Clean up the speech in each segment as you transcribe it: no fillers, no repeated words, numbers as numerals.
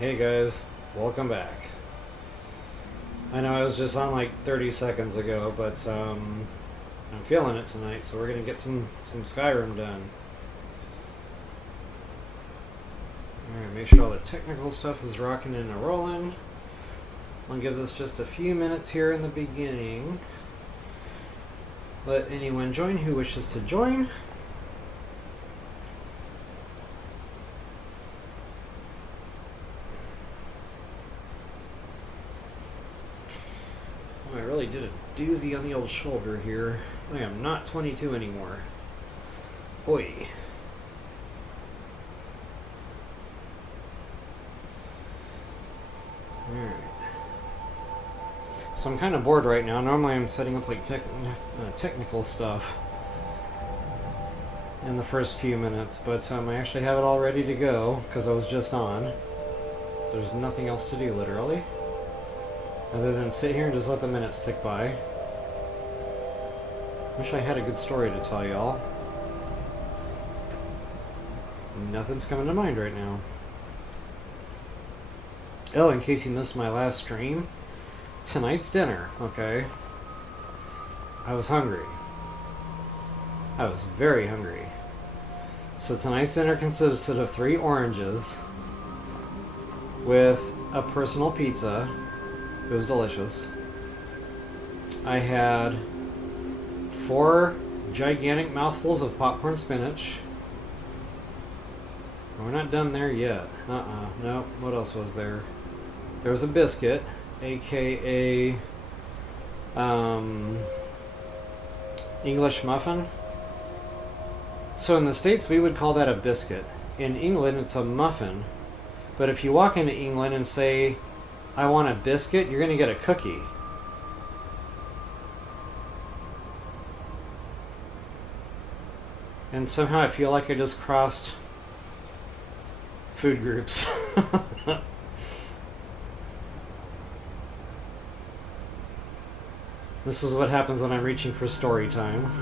Hey guys, welcome back. I know I was just on like 30 seconds ago, but I'm feeling it tonight, so we're gonna get some Skyrim done. Alright, make sure all the technical stuff is rocking and rolling. I'll give this just a few minutes here in the beginning. Let anyone join who wishes to join. I really did a doozy on the old shoulder here. I am not 22 anymore. Boy. Alright. So I'm kind of bored right now. Normally I'm setting up like technical stuff in the first few minutes, but I actually have it all ready to go because I was just on. So there's nothing else to do, literally. Other than sit here and just let the minutes tick by. Wish I had a good story to tell y'all. Nothing's coming to mind right now. Oh, in case you missed my last stream, tonight's dinner, okay? I was hungry. I was very hungry. So tonight's dinner consisted of 3 oranges with a personal pizza. It was delicious. I had 4 gigantic mouthfuls of popcorn spinach. We're not done there yet. No. What else was there? There was a biscuit, aka English muffin. So in the States we would call that a biscuit. In England it's a muffin. But if you walk into England and say, I want a biscuit, you're going to get a cookie. And somehow I feel like I just crossed food groups. This is what happens when I'm reaching for story time.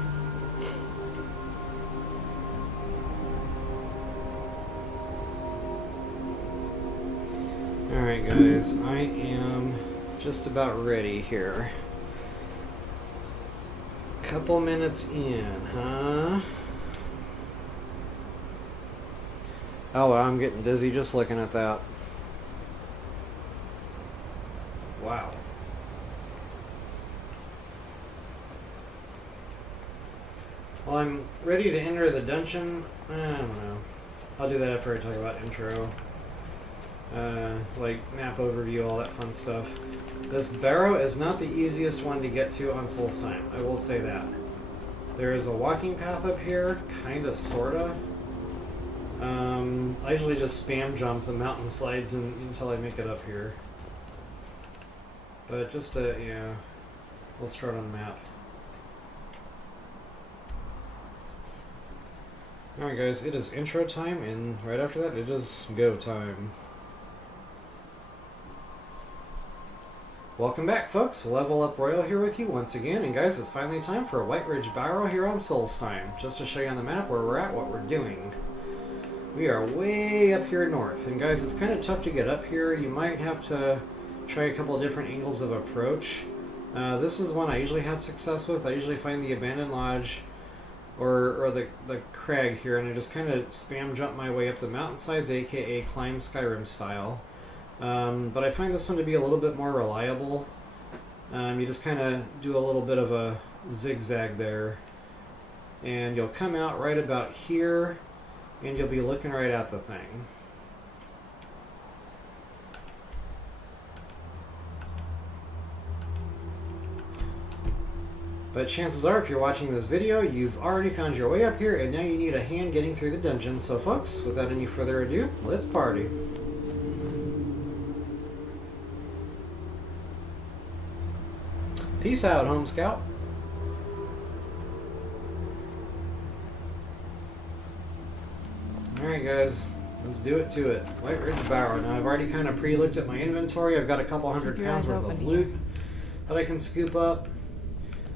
Alright guys, I am just about ready here. Couple minutes in, huh? Oh, well, I'm getting dizzy just looking at that. Wow. Well, I'm ready to enter the dungeon. I don't know. I'll do that after I talk about intro. Like map overview, all that fun stuff. This barrow is not the easiest one to get to on Solstheim, I will say that. There is a walking path up here, kinda, sorta. I usually just spam jump the mountain slides until I make it up here. But just to, yeah, we'll start on the map. Alright guys, it is intro time, and right after that it is go time. Welcome back, folks. Level Up Royal here with you once again, and guys, it's finally time for a White Ridge Barrow here on Solstheim. Just to show you on the map where we're at, what we're doing. We are way up here north, and guys, it's kind of tough to get up here. You might have to try a couple of different angles of approach. This is one I usually have success with. I usually find the abandoned lodge or the crag here, and I just kind of spam jump my way up the mountainsides, aka climb Skyrim style. But I find this one to be a little bit more reliable. You just kind of do a little bit of a zigzag there, and you'll come out right about here, and you'll be looking right at the thing. But chances are, if you're watching this video, you've already found your way up here, and now you need a hand getting through the dungeon. So folks, without any further ado, let's party. Peace out, Home Scout. Alright guys, let's do it to it. White Ridge Barrow. Now I've already kind of pre-looked at my inventory. I've got a couple hundred pounds worth of loot that I can scoop up.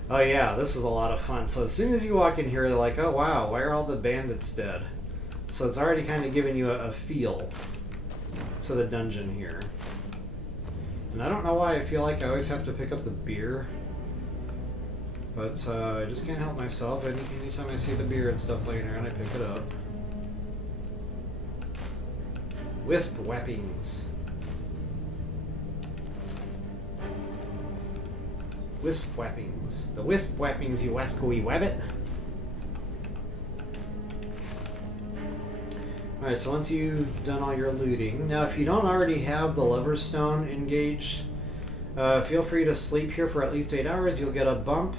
Oh yeah, this is a lot of fun. So as soon as you walk in here, they're like, oh wow, why are all the bandits dead? So it's already kind of giving you a feel. to the dungeon here. And I don't know why I feel like I always have to pick up the beer. But I just can't help myself. Anytime I see the beer and stuff laying around, I pick it up. Wisp whappings. Wisp whappings. The wisp whappings, you wascoey wabbit. Alright, so once you've done all your looting, now if you don't already have the Lover's Stone engaged, feel free to sleep here for at least 8 hours. You'll get a bump,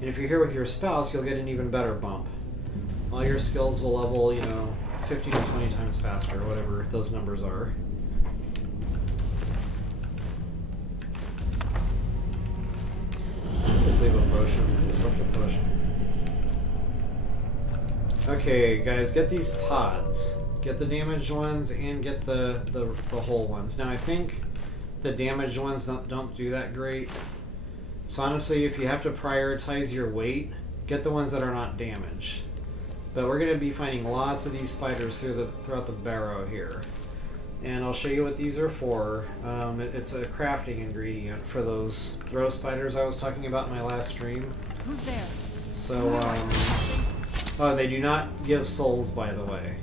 and if you're here with your spouse, you'll get an even better bump. All your skills will level, you know, 15 to 20 times faster, whatever those numbers are. Just leave a potion. Just left a potion. Okay, guys, get these pods. Get the damaged ones and get the whole ones. Now, I think the damaged ones don't do that great. So honestly, if you have to prioritize your weight, get the ones that are not damaged. But we're going to be finding lots of these spiders throughout the barrow here. And I'll show you what these are for. It's a crafting ingredient for those throw spiders I was talking about in my last stream. Who's there? So, oh, they do not give souls, by the way.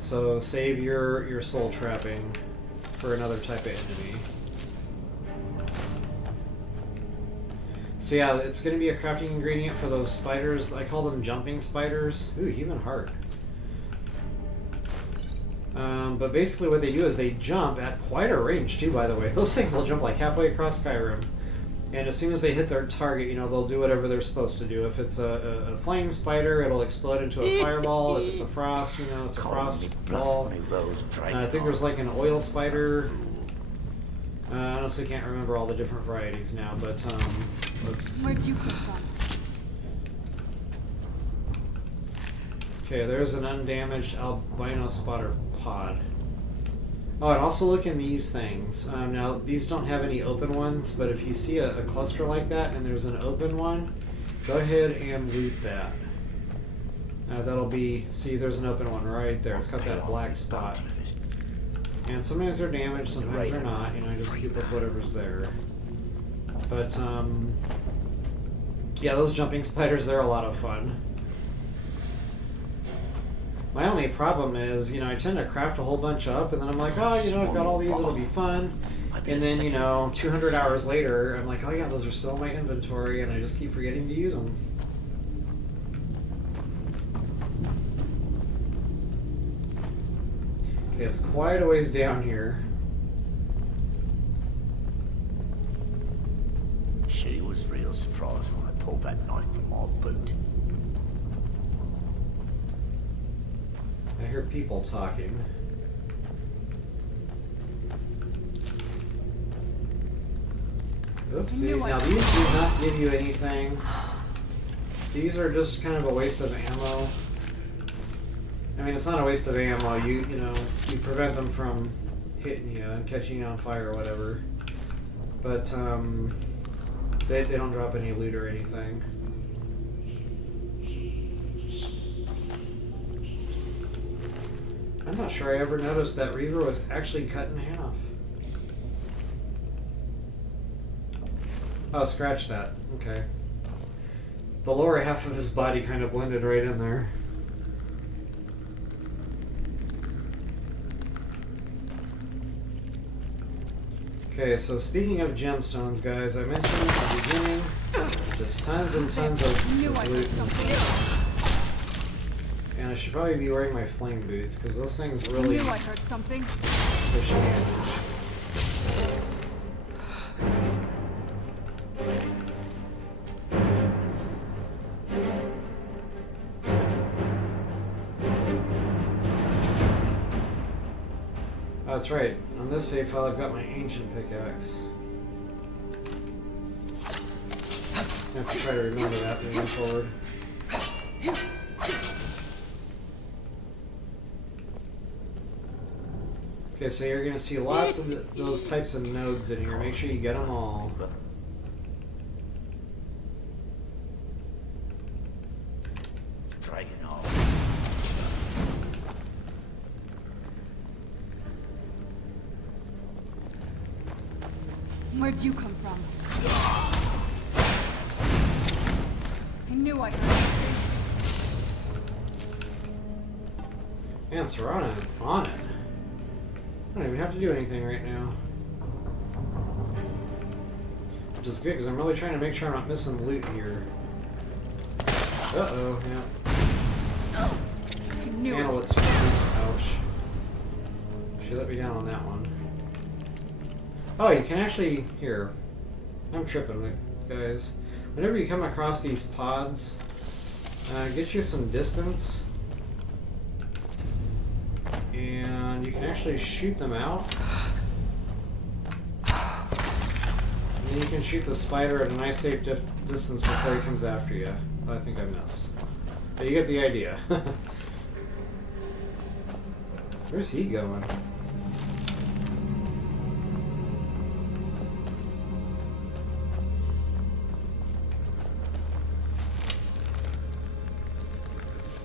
So save your soul trapping for another type of enemy. So yeah, it's going to be a crafting ingredient for those spiders. I call them jumping spiders. Ooh, human heart. But basically what they do is they jump at quite a range too, by the way. Those things will jump like halfway across Skyrim. And as soon as they hit their target, you know, they'll do whatever they're supposed to do. If it's a flame spider, it'll explode into a fireball. If it's a frost, you know, it's a frost ball. I think there's like an oil spider. I honestly can't remember all the different varieties now, but, oops. Where'd you come from? Okay, there's an undamaged albino spotter pod. Oh, and also look in these things. Now, these don't have any open ones, but if you see a cluster like that and there's an open one, go ahead and loot that. That'll be, see, there's an open one right there. It's got that black spot. And sometimes they're damaged, sometimes they're not. You know, just keep up whatever's there. But, yeah, those jumping spiders, they're a lot of fun. My only problem is, you know, I tend to craft a whole bunch up, and then I'm like, oh, you know, I've got all these, it'll be fun. And then, you know, 200 hours later, I'm like, oh yeah, those are still in my inventory, and I just keep forgetting to use them. Okay, it's quite a ways down here. She was real surprised when I pulled that knife from my boot. I hear people talking. Oopsie. Now these do not give you anything. These are just kind of a waste of ammo. I mean, it's not a waste of ammo. You know, you prevent them from hitting you and catching you on fire or whatever. But they don't drop any loot or anything. I'm not sure I ever noticed that Reaver was actually cut in half. Oh, scratch that. Okay. The lower half of his body kind of blended right in there. Okay, so speaking of gemstones, guys, I mentioned at the beginning, just tons and tons of loot. And I should probably be wearing my flame boots, because those things really I knew I heard something. push damage. Oh, that's right. On this save file, I've got my ancient pickaxe. I have to try to remember that moving forward. Okay, so you're going to see lots of those types of nodes in here. Make sure you get them all. Where'd you come from? I knew I heard something. Answer on it. On it. I don't even have to do anything right now. Which is good, because I'm really trying to make sure I'm not missing loot here. Uh-oh, yeah. I knew Handle it. it. Ouch. She let me down on that one. Oh, you can actually... Here. I'm tripping, guys. Whenever you come across these pods, get you some distance. And you can actually shoot them out. And then you can shoot the spider at a nice safe distance before he comes after you. I think I missed. But you get the idea. Where's he going?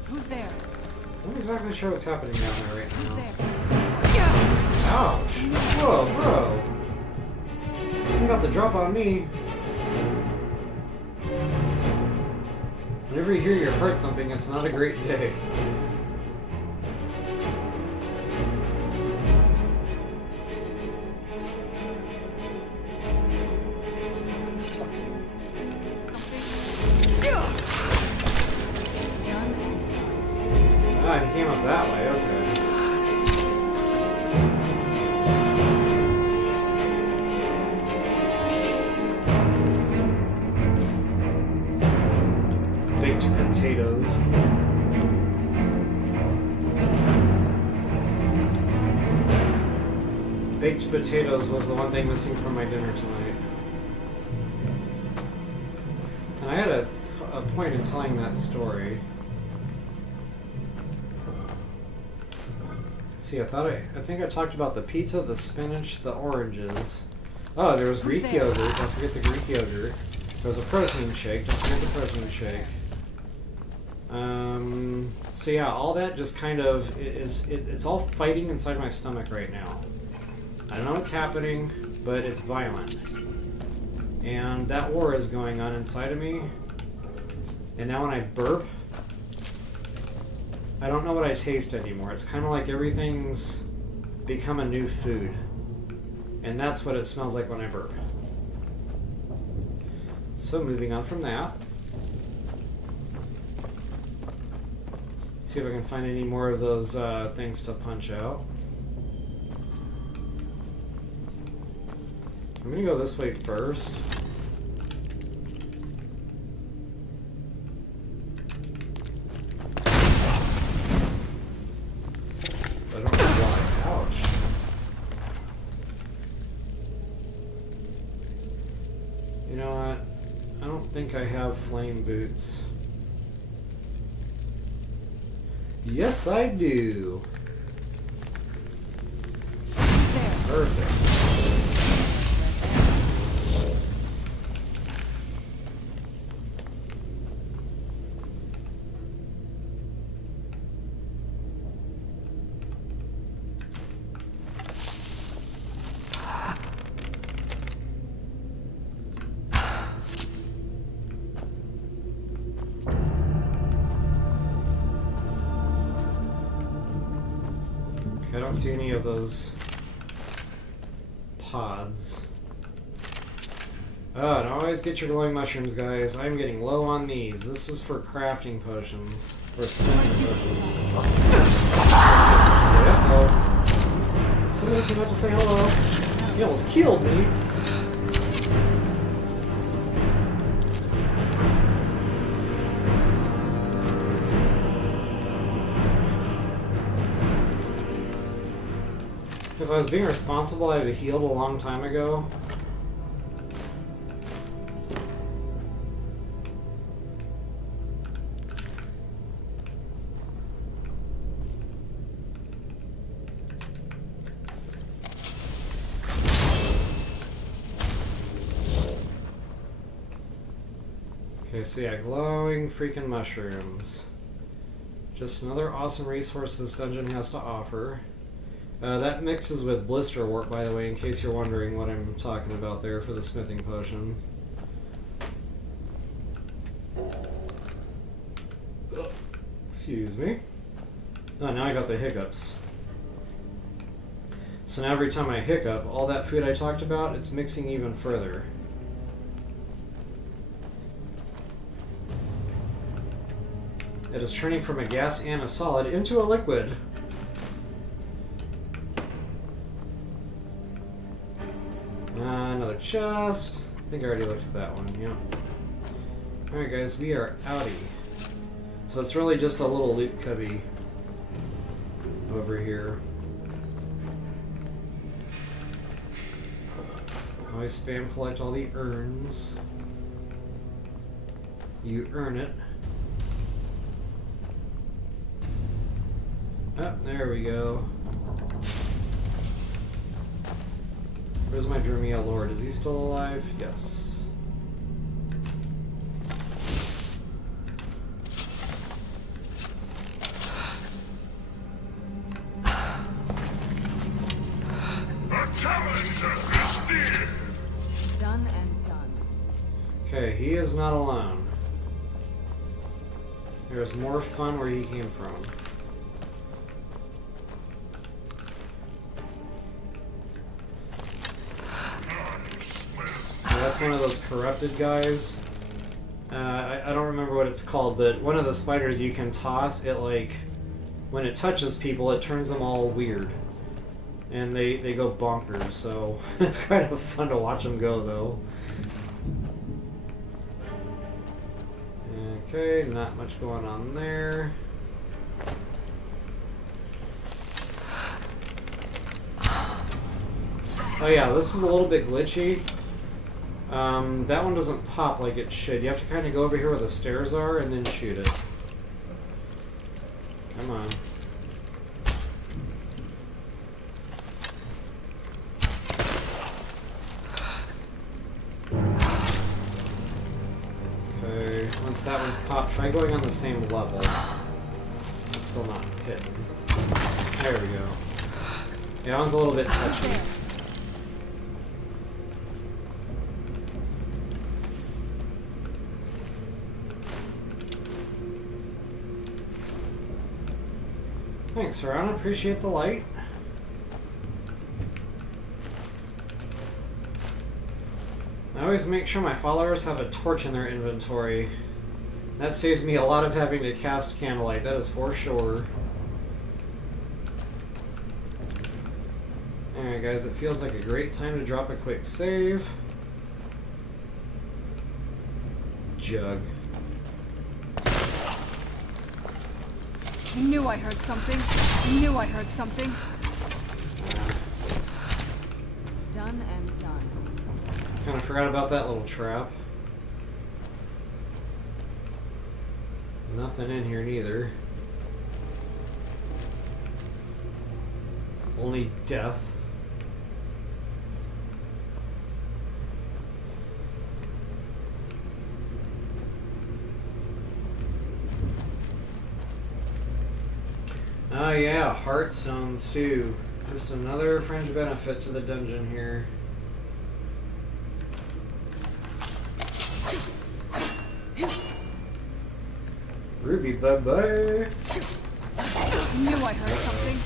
Who's there? I'm not exactly sure what's happening down there right Who's now. there? Ouch! Whoa, bro! You got the drop on me. Whenever you hear your heart thumping, it's not a great day. Ah, he came up that way, okay. Baked potatoes. Baked potatoes was the one thing missing from my dinner tonight. And I had a point in telling that story. See, I think I talked about the pizza, the spinach, the oranges. Oh, there was Greek yogurt. Don't forget the Greek yogurt. There was a protein shake. Don't forget the protein shake. So yeah, all that just kind of it's all fighting inside my stomach right now. I don't know what's happening, but it's violent. And that war is going on inside of me. And now when I burp, I don't know what I taste anymore. It's kind of like everything's become a new food. And that's what it smells like when I burp. So moving on from that. See if I can find any more of those things to punch out. I'm gonna go this way first. I don't know why. Ouch. You know what? I don't think I have flame boots. Yes, I do. Who's there? Perfect. I don't see any of those pods. Oh, and always get your glowing mushrooms, guys. I'm getting low on these. This is for crafting potions. Or smithing potions. Uh-oh. Somebody came out to say hello. He almost killed me. If I was being responsible, I'd have healed a long time ago. Okay, so yeah, glowing freaking mushrooms. Just another awesome resource this dungeon has to offer. That mixes with blister wart, by the way, in case you're wondering what I'm talking about there for the smithing potion. Excuse me. Oh, now I got the hiccups. So now every time I hiccup, all that food I talked about, it's mixing even further. It is turning from a gas and a solid into a liquid. Another chest. I think I already looked at that one, yeah. Alright guys, we are outie. So it's really just a little loot cubby over here. Always spam collect all the urns. You earn it. Oh, there we go. Where's my Drumeo Lord? Is he still alive? Yes. A challenger is near! Done and done. Okay, he is not alone. There's more fun where he came from. That's one of those corrupted guys. I don't remember what it's called, but one of the spiders you can toss, it like, when it touches people, it turns them all weird. And they go bonkers, so it's kind of fun to watch them go, though. Okay, not much going on there. Oh yeah, this is a little bit glitchy. That one doesn't pop like it should. You have to kind of go over here where the stairs are and then shoot it. Come on. Okay, once that one's popped, try going on the same level. It's still not hitting. There we go. Yeah, that one's a little bit touchy. Thanks, Saran. Appreciate the light. I always make sure my followers have a torch in their inventory. That saves me a lot of having to cast candlelight, that is for sure. Alright guys, it feels like a great time to drop a quick save. Jug. I knew I heard something. I knew I heard something. Done and done. Kind of forgot about that little trap. Nothing in here neither. Only death. Oh yeah, heartstones too. Just another fringe benefit to the dungeon here. Ruby bye-bye. I knew I heard something.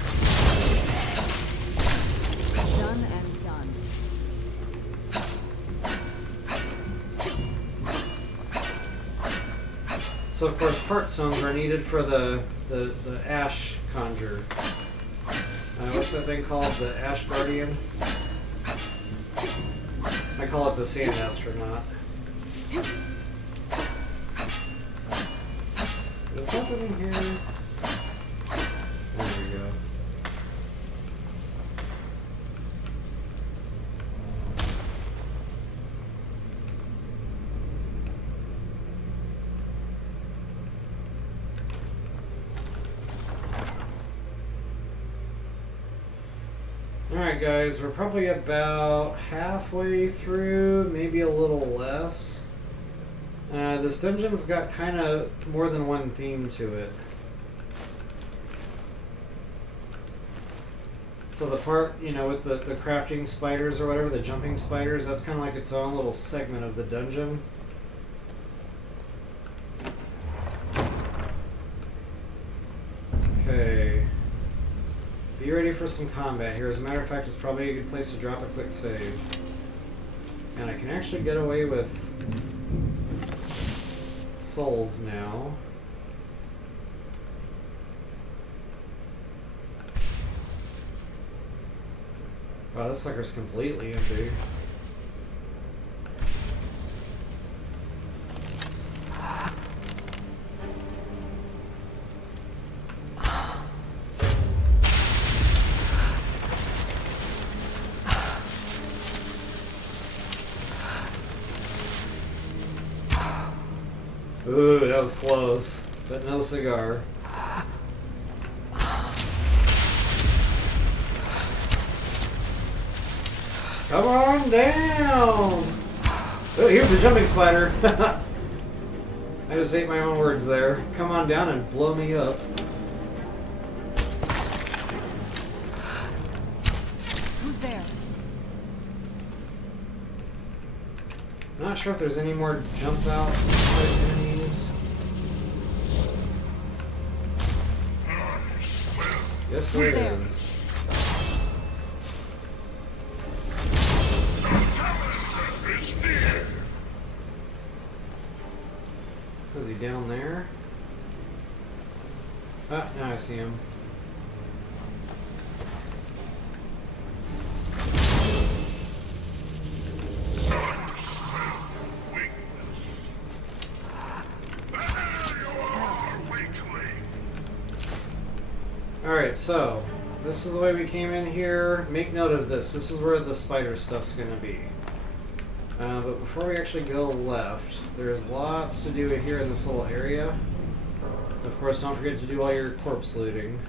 Done and done. So of course heartstones are needed for the ash conjure. What's that thing called? The Ash Guardian? I call it the Sand Astronaut. There's something in here. There we go. Alright guys, we're probably about halfway through, maybe a little less. This dungeon's got kind of more than one theme to it. So the part, you know, with the crafting spiders or whatever, the jumping spiders, that's kind of like its own little segment of the dungeon. Okay. Be ready for some combat here. As a matter of fact, it's probably a good place to drop a quick save. And I can actually get away with souls now. Wow, this sucker's completely empty. Ooh, that was close, but no cigar. Come on down! Oh, here's a jumping spider. I just ate my own words there. Come on down and blow me up. Who's there? I'm not sure if there's any more jump out type enemies. Yes, there is. Is he down there? Ah, now I see him. Alright, so this is the way we came in here. Make note of this. This is where the spider stuff's going to be. But before we actually go left, there's lots to do here in this little area. Of course, don't forget to do all your corpse looting.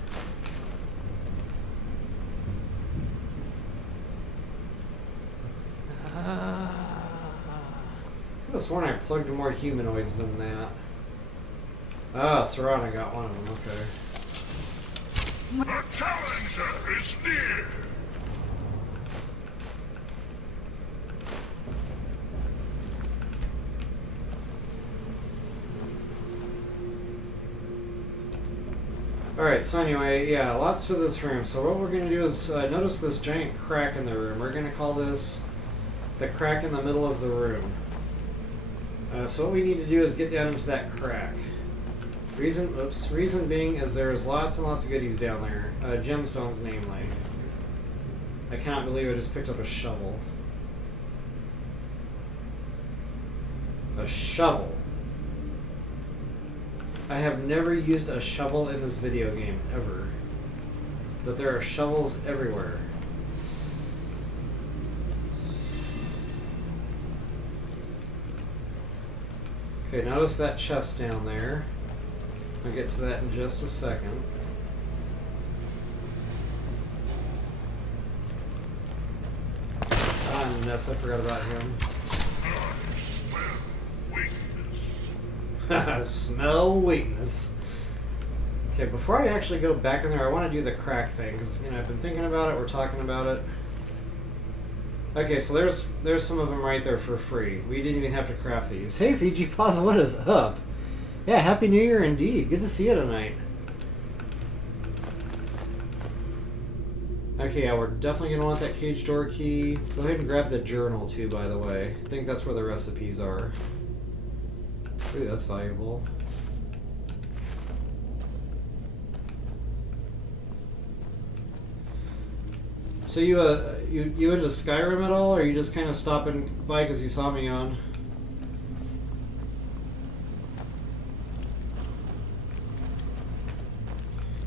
I could have sworn I plugged more humanoids than that. Ah, Serrano got one of them, okay. The challenger is near! Alright, so anyway, yeah, lots to this room. So what we're going to do is, notice this giant crack in the room. We're going to call this the crack in the middle of the room. So what we need to do is get down into that crack. Reason being is there's lots and lots of goodies down there. Gemstones, namely. I cannot believe I just picked up a shovel. A shovel. I have never used a shovel in this video game, ever. But there are shovels everywhere. Okay, notice that chest down there. I'll get to that in just a second. Ah, nuts, I forgot about him. Smell weakness. Okay, before I actually go back in there, I want to do the crack thing, because, you know, I've been thinking about it, we're talking about it. Okay, so there's some of them right there for free. We didn't even have to craft these. Hey, Fiji Paws, what is up? Yeah, Happy New Year indeed. Good to see you tonight. Okay, yeah, we're definitely going to want that cage door key. Go ahead and grab the journal, too, by the way. I think that's where the recipes are. Ooh, that's valuable. So you into Skyrim at all, or are you just kind of stopping by because you saw me on?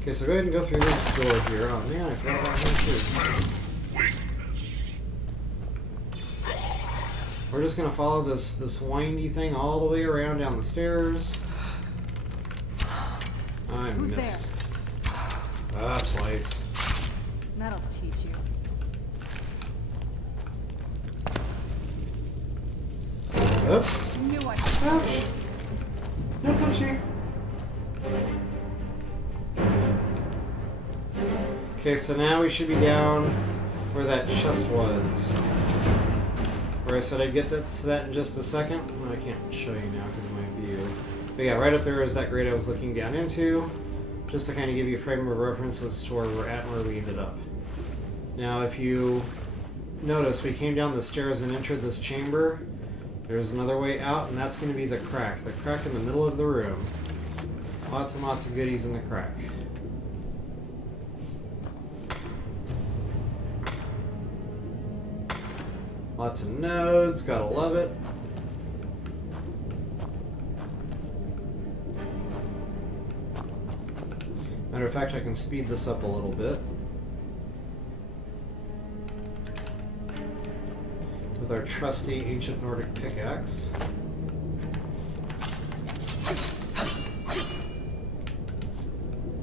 Okay, so go ahead and go through this door here. Oh man, I forgot about him too. We're just gonna follow this windy thing all the way around down the stairs. I Who's missed. there? Ah, twice. That'll teach you. Oops. I knew I Ouch. No touchy. Okay, so now we should be down where that chest was. Where I said I'd get to that in just a second. Well, I can't show you now because of my view. But yeah, right up there is that grate I was looking down into. Just to kind of give you a frame of reference as to where we're at and where we ended up. Now, if you notice, we came down the stairs and entered this chamber. There's another way out, and that's going to be the crack. The crack in the middle of the room. Lots and lots of goodies in the crack. Lots of nodes, gotta love it. Matter of fact, I can speed this up a little bit. With our trusty ancient Nordic pickaxe.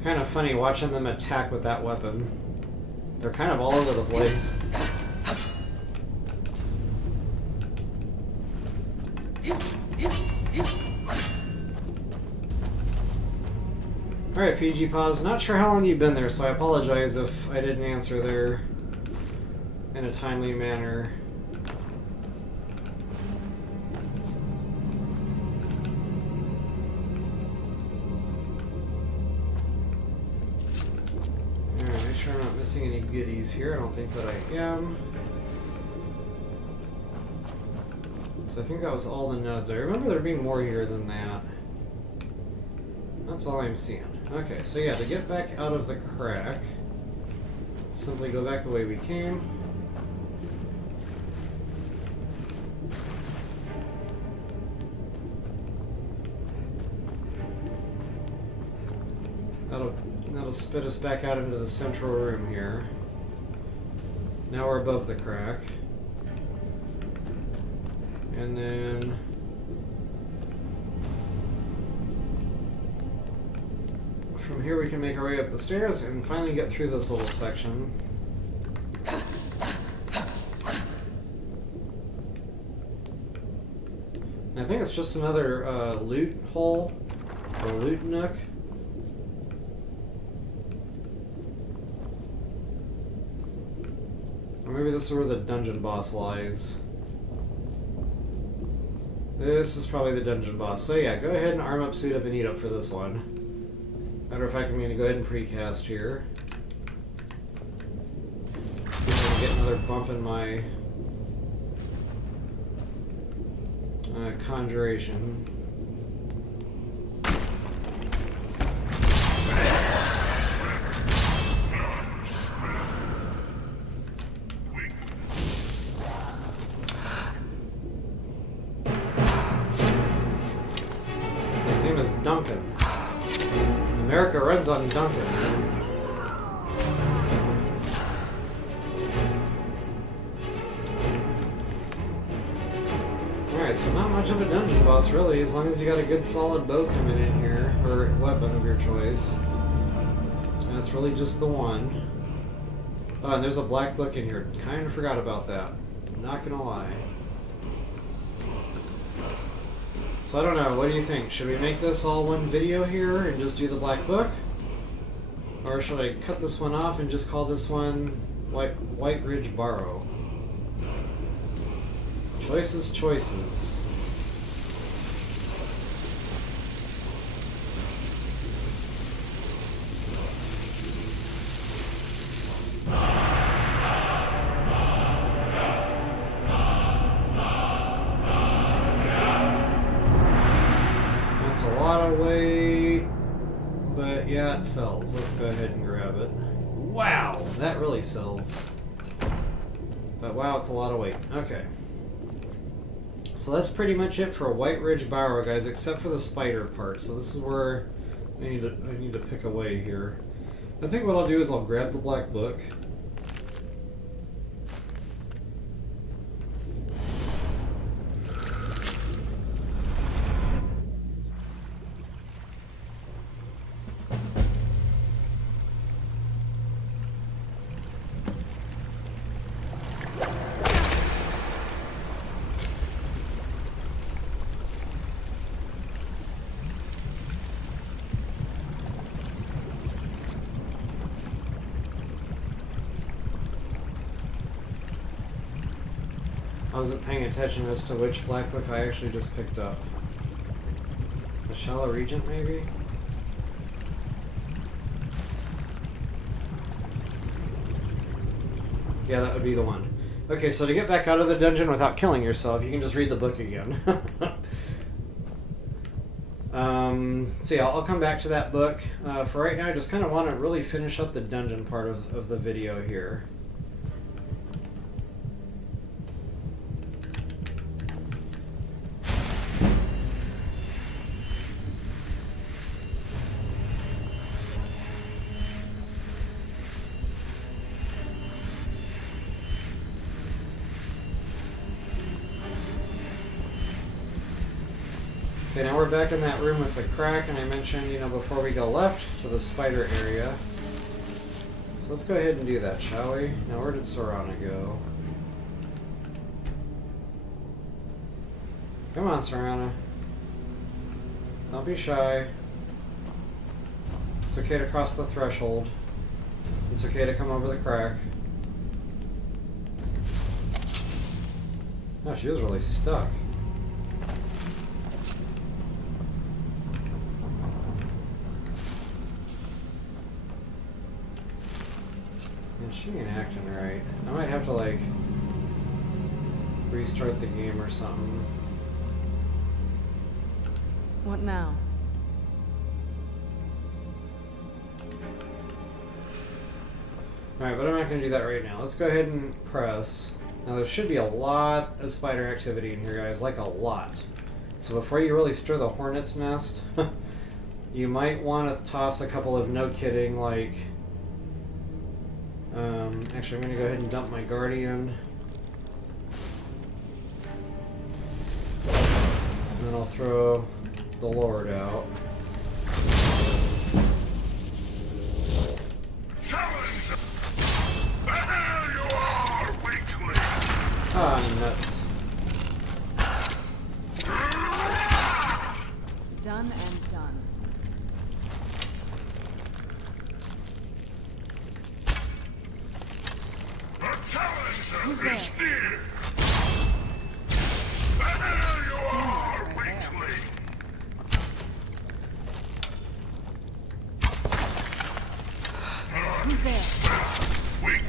Kind of funny watching them attack with that weapon. They're kind of all over the place. Alright, Fiji Paws. Not sure how long you've been there, so I apologize if I didn't answer there in a timely manner. Alright, make sure I'm not missing any goodies here. I don't think that I am. So I think that was all the nodes. I remember there being more here than that. That's all I'm seeing. Okay, so yeah, to get back out of the crack, simply go back the way we came. That'll spit us back out into the central room here. Now we're above the crack. And then from here we can make our way up the stairs and finally get through this little section. I think it's just another loot hole, or loot nook. Or maybe this is where the dungeon boss lies. This is probably the dungeon boss. So yeah, go ahead and arm up, suit up, and eat up for this one. Matter of fact, I'm going to go ahead and precast here. See if I can get another bump in my conjuration. His name is Duncan. America runs on Duncan. Alright, so not much of a dungeon boss really, as long as you got a good solid bow coming in here, or weapon of your choice. That's really just the one. Oh, and there's a black book in here. Kind of forgot about that. Not gonna lie. So I don't know, what do you think? Should we make this all one video here and just do the black book? Or should I cut this one off and just call this one White Ridge Barrow? Choices, choices. That's a lot of weight, but yeah, it sells. Let's go ahead and grab it. Wow, that really sells. But wow, it's a lot of weight. Okay. So that's pretty much it for a White Ridge Barrow, guys, except for the spider part. So this is where I need to pick away here. I think what I'll do is I'll grab the black book. I wasn't paying attention as to which black book I actually just picked up. The Shallow Regent, maybe? Yeah, that would be the one. Okay, so to get back out of the dungeon without killing yourself, you can just read the book again. So yeah, I'll come back to that book. For right now, I just kind of want to really finish up the dungeon part of the video here. Okay, now we're back in that room with the crack, and I mentioned, you know, before we go left to the spider area. So let's go ahead and do that, shall we? Now, where did Sorana go? Come on, Sorana. Don't be shy. It's okay to cross the threshold. It's okay to come over the crack. No, she was really stuck. She ain't acting right. I might have to, like, restart the game or something. What now? Alright, but I'm not going to do that right now. Let's go ahead and press. Now, there should be a lot of spider activity in here, guys. Like, a lot. So before you really stir the hornet's nest, you might want to toss a couple of, no kidding, like... actually, I'm going to go ahead and dump my Guardian. And then I'll throw the Lord out. Challenge! There you are, weakling! Ah, nuts. Done and done. Who's there? There you are, weakling! Who's there? Weak.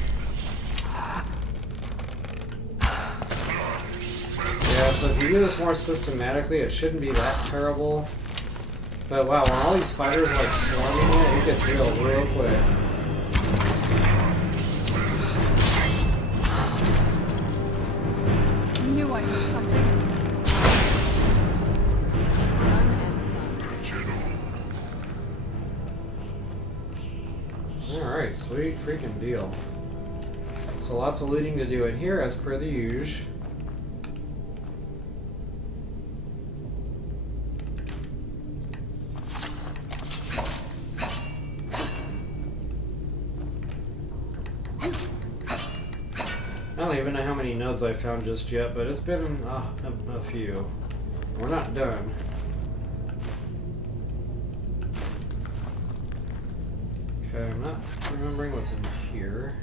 Yeah, so if you do this more systematically, it shouldn't be that terrible. But wow, when all these spiders are like swarming it, it gets real quick. I heard something. Done and done. Alright, sweet freaking deal. So lots of looting to do in here as per the usual. I don't even know how many nodes I've found just yet, but it's been a few. We're not done. Okay, I'm not remembering what's in here.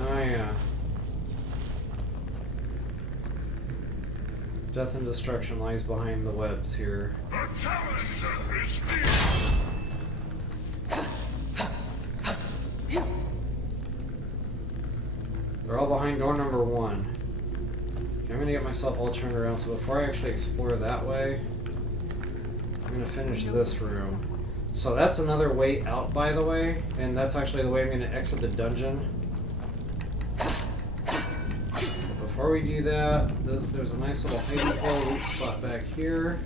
Oh yeah. Death and destruction lies behind the webs here. The challenger is near! They're all behind door number 1. Okay, I'm gonna get myself all turned around, so before I actually explore that way, I'm gonna finish this room. So that's another way out, by the way, and that's actually the way I'm gonna exit the dungeon. But before we do that, there's a nice little hiding hole loot spot back here.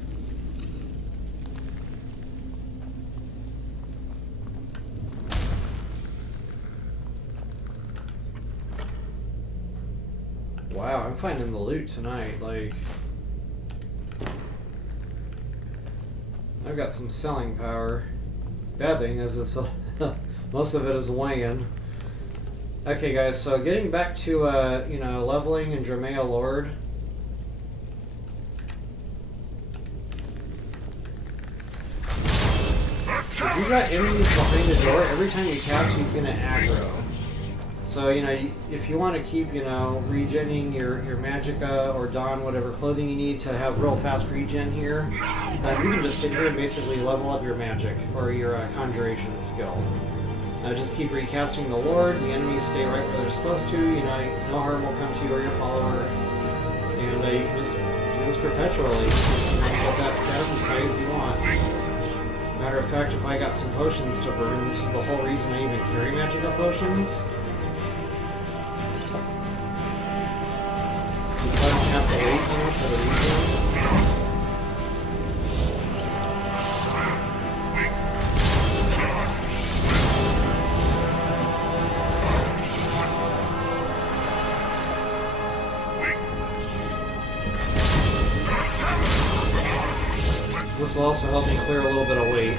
Wow, I'm finding the loot tonight, like... I've got some selling power. Bad thing is it's most of it is weighing. Okay guys, so getting back to, you know, leveling in Dramea Lord. if you've got enemies behind the door, every time you cast, he's going to aggro. So, you know, if you want to keep, you know, regenning your magicka or don whatever clothing you need to have real fast regen here, you can just sit here and basically level up your magic or your conjuration skill. Just keep recasting the Lord, the enemies stay right where they're supposed to, you know, no harm will come to you or your follower, and you can just do this perpetually. Get that stats as high as you want. Matter of fact, if I got some potions to burn, this is the whole reason I even carry magicka potions. Just so I don't have to wait, you know, for the regen. This will also help me clear a little bit of weight.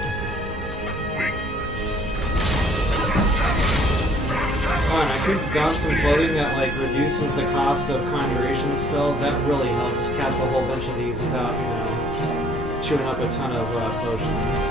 Oh, and I could don some clothing that like reduces the cost of conjuration spells. That really helps cast a whole bunch of these without, you know, chewing up a ton of potions.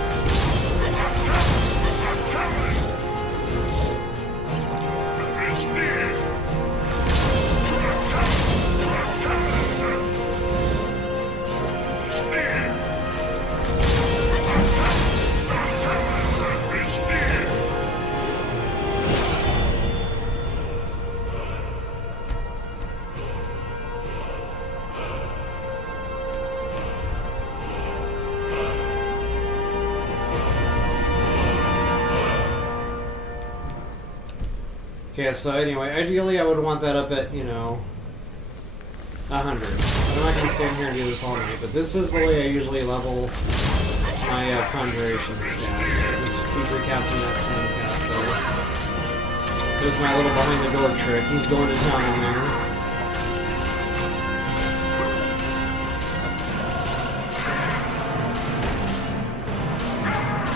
Okay, so anyway, ideally I would want that up at, you know, 100. But I'm not going to stand here and do this all night, but this is the way I usually level my conjuration stat. Just keep recasting that same cast there. There's my little behind the door trick. He's going to town in there.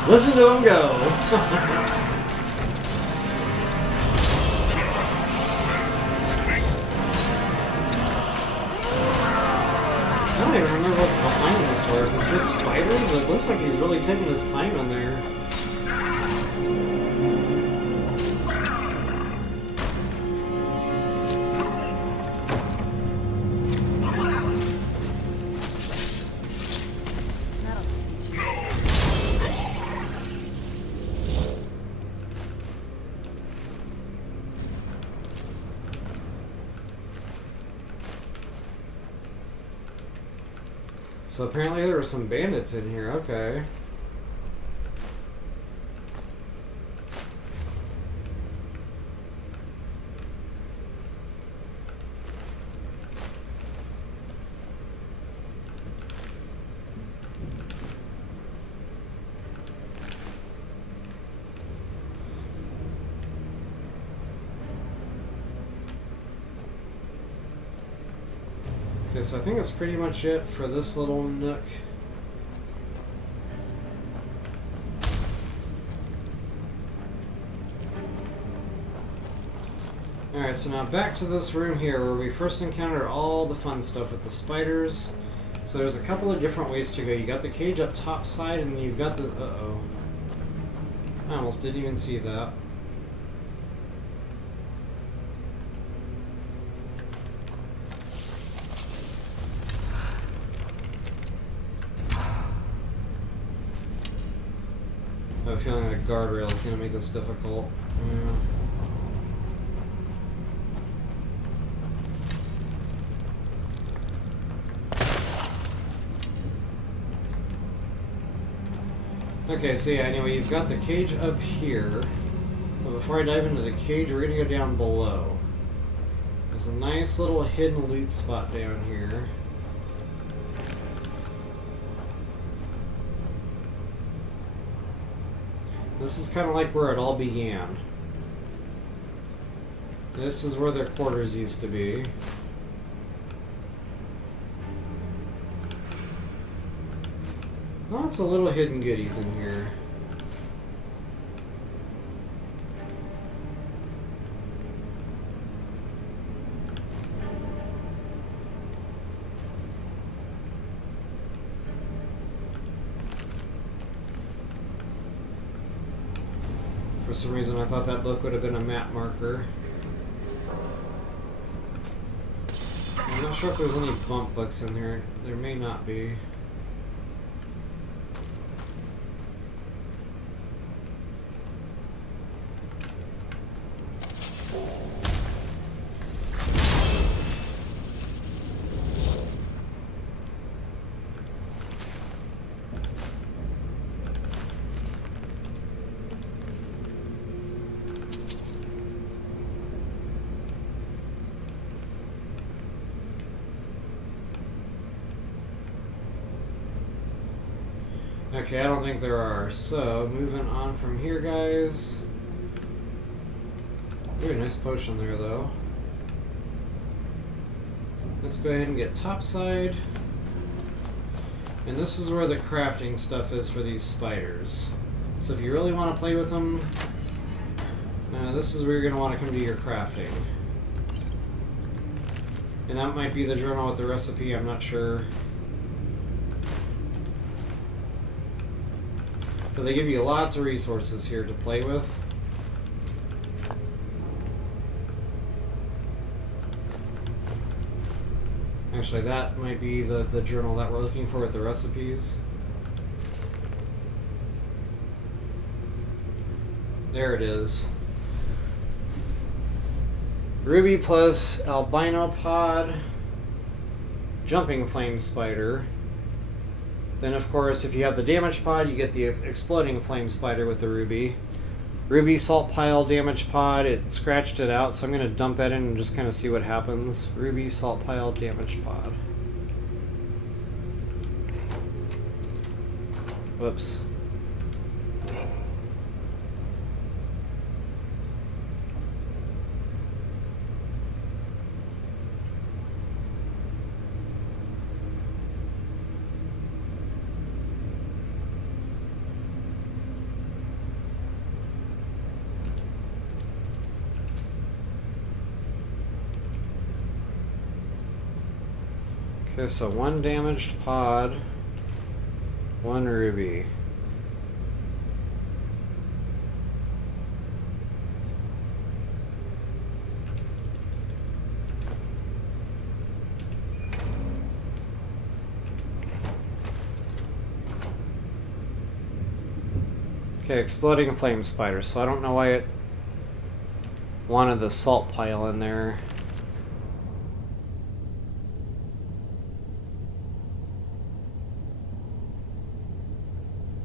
Listen to him go! I don't even remember what's behind this door. If it's just spiders, it looks like he's really taking his time in there. So apparently there were some bandits in here, okay. Okay, so I think that's pretty much it for this little nook. Alright, so now back to this room here where we first encountered all the fun stuff with the spiders. So there's a couple of different ways to go. You got the cage up top side and you've got this... Uh-oh. I almost didn't even see that. I have a feeling that guardrail is going to make this difficult. Yeah. Okay, so yeah, anyway, you've got the cage up here. But before I dive into the cage, we're going to go down below. There's a nice little hidden loot spot down here. This is kind of like where it all began. This is where their quarters used to be. Lots of little hidden goodies in here. For some reason, I thought that book would have been a map marker. I'm not sure if there's any bump books in there. There may not be. Okay, I don't think there are. So, moving on from here, guys. Ooh, nice potion there, though. Let's go ahead and get topside. And this is where the crafting stuff is for these spiders. So if you really want to play with them, this is where you're going to want to come to your crafting. And that might be the journal with the recipe, I'm not sure. But they give you lots of resources here to play with. Actually, that might be the journal that we're looking for with the recipes. There it is. Ruby plus albino pod, jumping flame spider. Then, of course, if you have the damage pod, you get the exploding flame spider with the ruby. Ruby salt pile damage pod, it scratched it out, so I'm going to dump that in and just kind of see what happens. Ruby salt pile damage pod. Whoops. Okay, so one damaged pod, one ruby. Okay, exploding flame spider. So I don't know why it wanted the salt pile in there.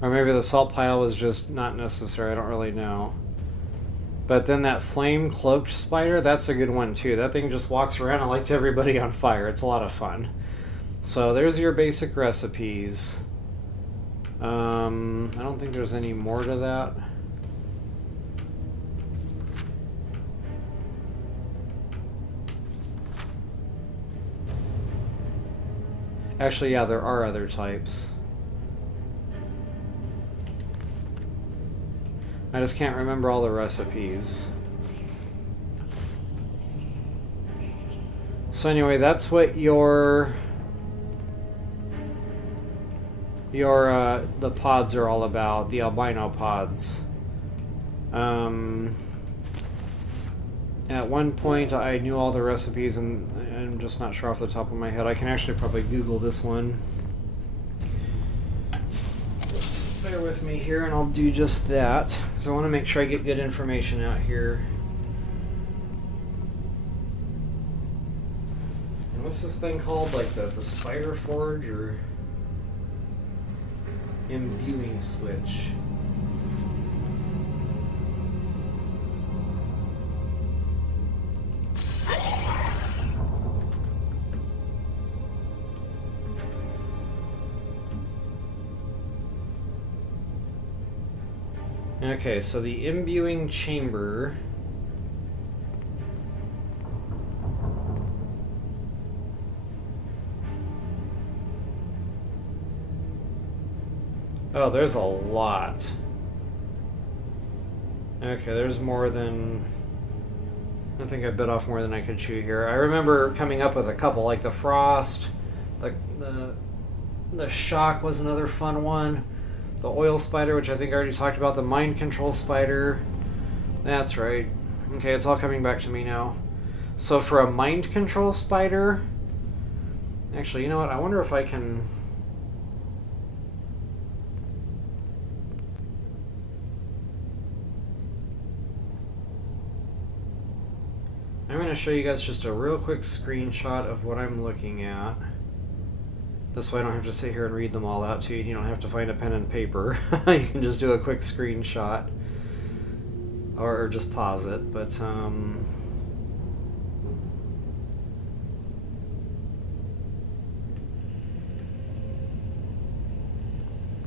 Or maybe the salt pile was just not necessary, I don't really know. But then that flame cloaked spider, that's a good one too. That thing just walks around and lights everybody on fire. It's a lot of fun. So there's your basic recipes. I don't think there's any more to that. Actually, yeah, there are other types. I just can't remember all the recipes. So anyway, that's what the pods are all about, the albino pods. At one point I knew all the recipes and I'm just not sure off the top of my head. I can actually probably Google this one. Oops, bear with me here and I'll do just that, because I want to make sure I get good information out here. And what's this thing called? Like the spider forge or imbuing switch? Okay, so the imbuing chamber. Oh, there's a lot. Okay, there's more than... I think I bit off more than I could chew here. I remember coming up with a couple, like the frost, the shock was another fun one. The oil spider, which I think I already talked about, the mind control spider. That's right. Okay, it's all coming back to me now. So for a mind control spider... Actually, you know what? I wonder if I can... I'm going to show you guys just a real quick screenshot of what I'm looking at. This way I don't have to sit here and read them all out to you. You don't have to find a pen and paper. You can just do a quick screenshot. Or just pause it. But,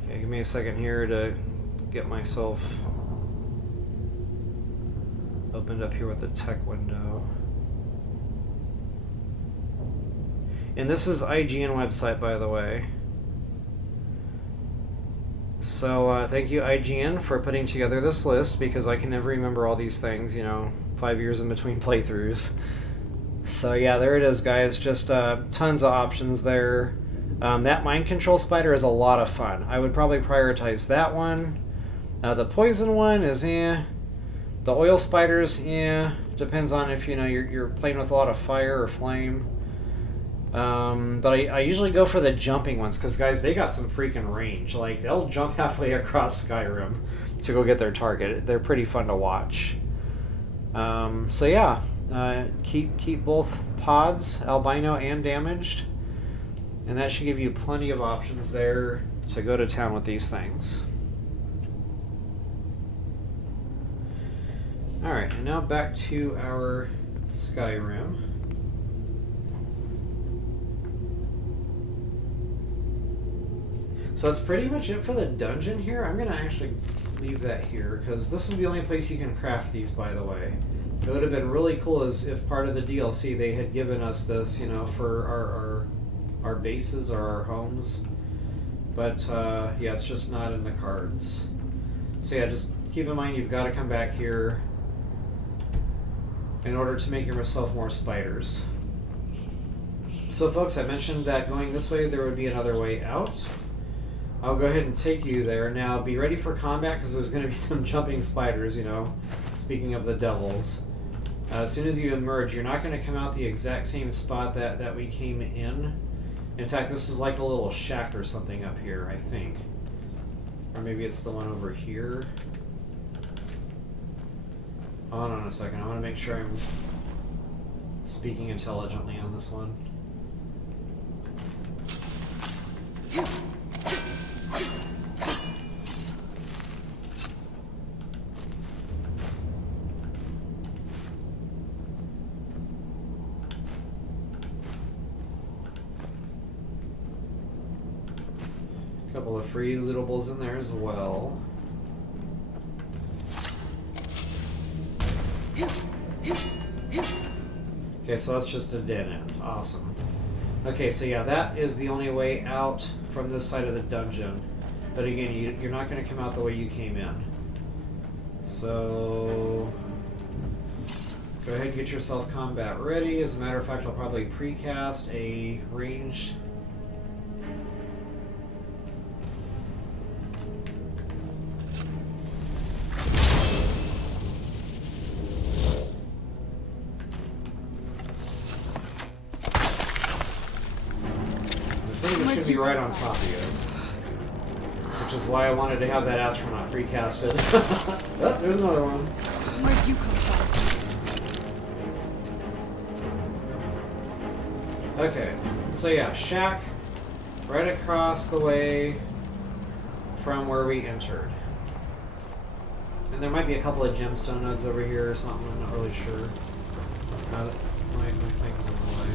okay, give me a second here to get myself opened up here with the tech window. And this is IGN website, by the way. So thank you, IGN, for putting together this list, because I can never remember all these things, you know, 5 years in between playthroughs. So yeah, there it is, guys. Just tons of options there. That mind control spider is a lot of fun. I would probably prioritize that one. The poison one is The oil spiders, depends on if, you know, you're playing with a lot of fire or flame. But I usually go for the jumping ones, because, guys, they got some freaking range. Like, they'll jump halfway across Skyrim to go get their target. They're pretty fun to watch. So yeah, keep both pods, albino and damaged, and that should give you plenty of options there to go to town with these things. Alright, and now back to our Skyrim. So that's pretty much it for the dungeon here. I'm going to actually leave that here, because this is the only place you can craft these, by the way. It would have been really cool as if part of the DLC they had given us this, you know, for our bases or our homes. But, yeah, it's just not in the cards. So yeah, just keep in mind you've got to come back here in order to make yourself more spiders. So folks, I mentioned that going this way there would be another way out. I'll go ahead and take you there. Now be ready for combat, because there's going to be some jumping spiders, you know, speaking of the devils. As soon as you emerge, you're not going to come out the exact same spot that we came in. In fact, this is like a little shack or something up here, I think. Or maybe it's the one over here. Hold on a second, I want to make sure I'm speaking intelligently on this one. A couple of free lootables in there as well. Okay, so that's just a dead end. Awesome. Okay, so yeah, that is the only way out from this side of the dungeon. But again, you're not going to come out the way you came in. So go ahead and get yourself combat ready. As a matter of fact, I'll probably precast a ranged... be right on top of you, which is why I wanted to have that astronaut precasted. Oh, there's another one. Where'd you come from? Okay, so yeah, shack right across the way from where we entered, and there might be a couple of gemstone nodes over here or something. I'm not really sure. My thing's in the way.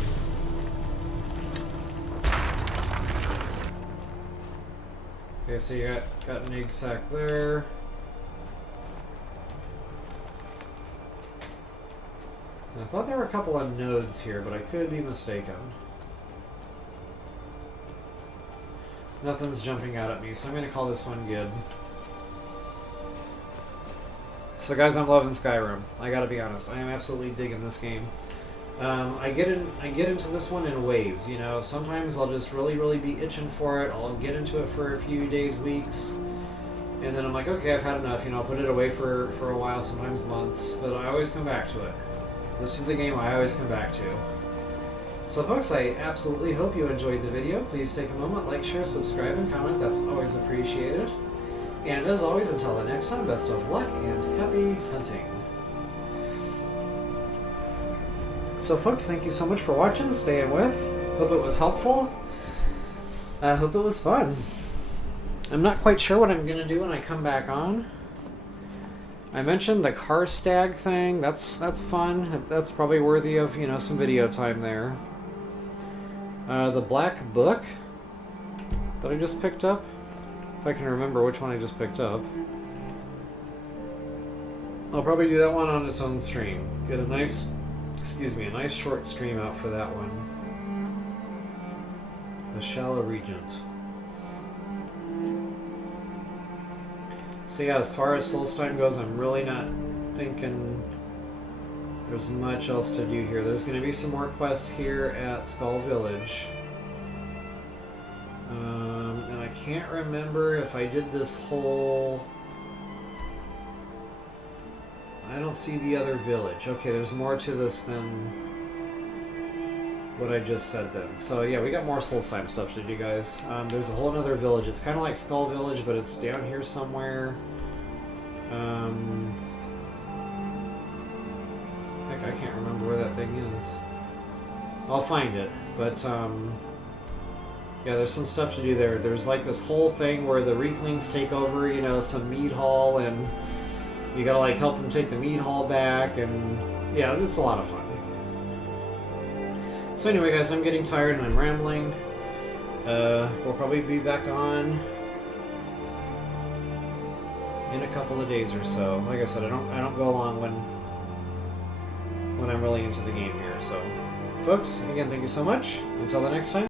Okay, so you got an egg sac there. And I thought there were a couple of nodes here, but I could be mistaken. Nothing's jumping out at me, so I'm going to call this one good. So guys, I'm loving Skyrim. I gotta be honest, I am absolutely digging this game. I get into this one in waves, you know. Sometimes I'll just really be itching for it. I'll get into it for a few days, weeks, And then I'm like, okay, I've had enough. You know, I'll put it away for a while, sometimes months, but I always come back to it. This is the game I always come back to. So folks, I absolutely hope you enjoyed the video. Please take a moment, like, share, subscribe, and comment. That's always appreciated. And as always, until the next time, best of luck and happy hunting. So folks, thank you so much for watching, staying with. Hope it was helpful. I hope it was fun. I'm not quite sure what I'm going to do when I come back on. I mentioned the car stag thing. That's fun. That's probably worthy of, you know, some video time there. The black book that I just picked up. If I can remember which one I just picked up. I'll probably do that one on its own stream. Get a nice, a nice short stream out for that one. The Shallow Regent. So yeah, as far as Solstheim goes, I'm really not thinking there's much else to do here. There's going to be some more quests here at Skull Village. And I can't remember if I did this whole... I don't see the other village. Okay, there's more to this than what I just said then. So yeah, we got more Solstheim stuff to do, guys. There's a whole other village. It's kind of like Skull Village, but it's down here somewhere. Heck, I can't remember where that thing is. I'll find it, but yeah, there's some stuff to do there. There's like this whole thing where the Reeklings take over, you know, some mead hall, and you gotta like help them take the mead hall back, and yeah, it's a lot of fun. So anyway, guys, I'm getting tired and I'm rambling. We'll probably be back on in a couple of days or so. Like I said, I don't go along when I'm really into the game here. So, folks, again, thank you so much. Until the next time.